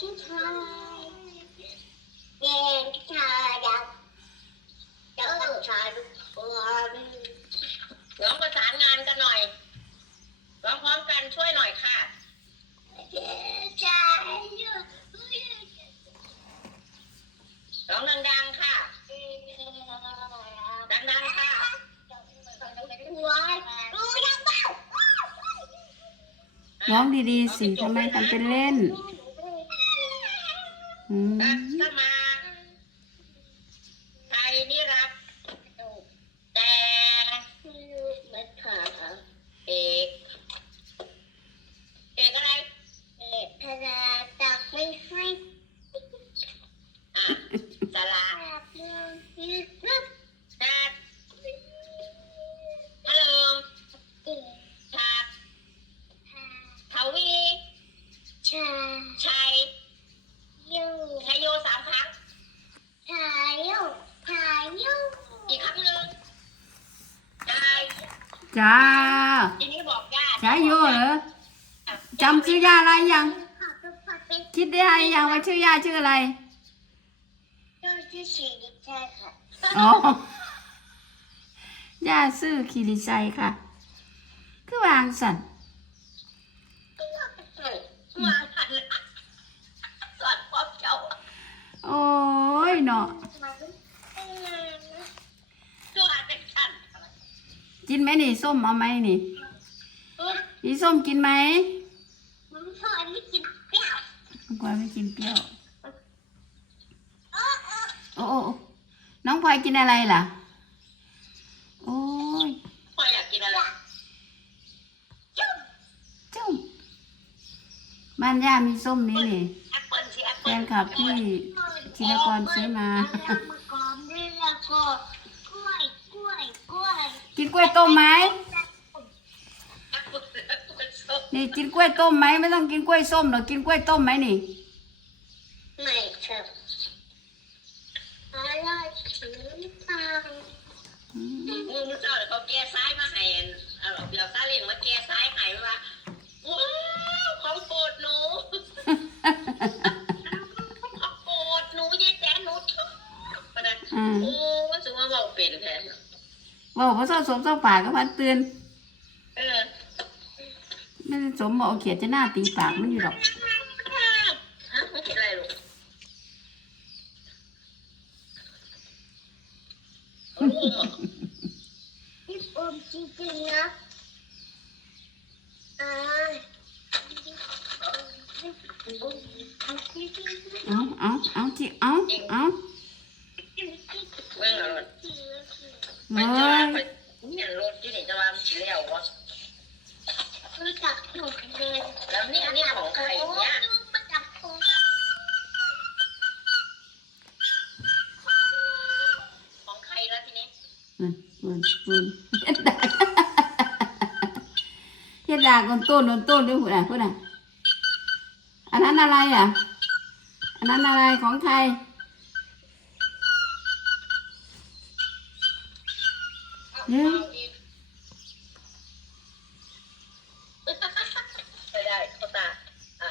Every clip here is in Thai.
ที่ชายแดงที่ชายเจ้าชายทุกคนร้องประสานงานกันหน่อยร้องพร้อมกันช่วยหน่อยค่ะชายร้องดังๆค่ะ ดังๆค่ะร้องดีๆสิทำไมทำเป็นเล่น อืมรักสมาไทยนี่รัก แต่ ไม่ขา เอกเอกอะไร เอ็ดธนาตักไม่ให้ อะสลา ตักเรื่องยืดรึ ชาติทะเลิง ติด ชาติ ทา ทวี ชา ชัย ยู ชัยโยสามครั้ง ชายูชายู อีกครั้งหนึ่งชาย จ้าทีนี้บอกญาติใช้โยเหรอจำชื่อย่าอะไรยังขอตัวขอเป็นคิดได้ยังว่าชื่อย่าชื่ออะไรเจ้าที่สี่ดิใช่ค่ะอ๋อย่าซื่อคิริไซค่ะ คือวางสันมาทันสอนพ่อเจ้าโอ้ยเนาะ ตัวอาจจะชัน กินไหมนี่ส้มเอาไหมนี่พี่ส้มกินไหมมึงชอบไม่กินเปรี้ยวน้องพลอยไม่กินเปรี้ยวเออเออโอ้โอ้โอ้น้องพลอยกินอะไรล่ะ โอ้ยพ่ออยากกินอะไรจุ๊บเจ้าบ้านย่ามีส้มนี่นี่แอปเปิ้ลสิแอปแฟเปิ้ลนคลับที่ธินกรซื้อมา ล้วยต้มไหมแอปเปิ้ลแอปเปิ้ลส้มนี่กินกล้วยต้มไหมไม่ต้องกินกล้วยส้มหรอกกินกล้วยต้มไหมนี่ไม่เถอะอะไรถึงทางอืมมึงเจ้าเดี๋ยวเขาแก้ซ้ายมาให้เอาเดี๋ยวซาเล้งมาแก้ซ้ายให้ว่าว้าวของโปรดหนูของโปรดหนูยายแตนหนูชอบปะนะอ่าโอ้ว่าสึกว่าบอกเป็นแทน บอกว่าสมสมเจ้าป่ากก็พันเตือนเออไม่ได้สมบอกเอาเขียดจะหน้าตีปากมันอยู่หรอกฮะไม่เห็นอะไรหรอกโอ้โหพี่อมจริงๆนะอ่าเอาเอาเอาจิเอาเอา เบิ่งเอารถ เฮ้มันจะว่ายไป Ừ. เนี่ยรถที่นี่จะว่ามันสิแล้ววะรู้จักหนูเลยแล้วนี่อันนี้ของใครเนี่ยมาจากโคงของใครแล้วทีนี้ปืนปืนปืนเฮ็ดดากเฮ็ดดากคนต้นคนต้นด้วยหัวน่ะพุ่นน่ะอันนั้นอะไรอะ อันนั้นอะไรของใคร เอาเอาอีกไม่ได้เข้าตาอะ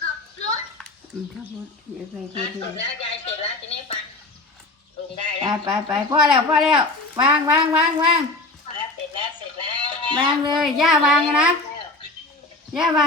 ขับรถอืมครับผมเดี๋ยวไปอะเพื่เสร็อจแล้วยายเสร็จแล้วทีนี้ไปลงได้ไปแล้ว ไปไปพ่อแล้วพ่อแล้ววางวางวางวาง วางเลยย่าวางนะย่าวาง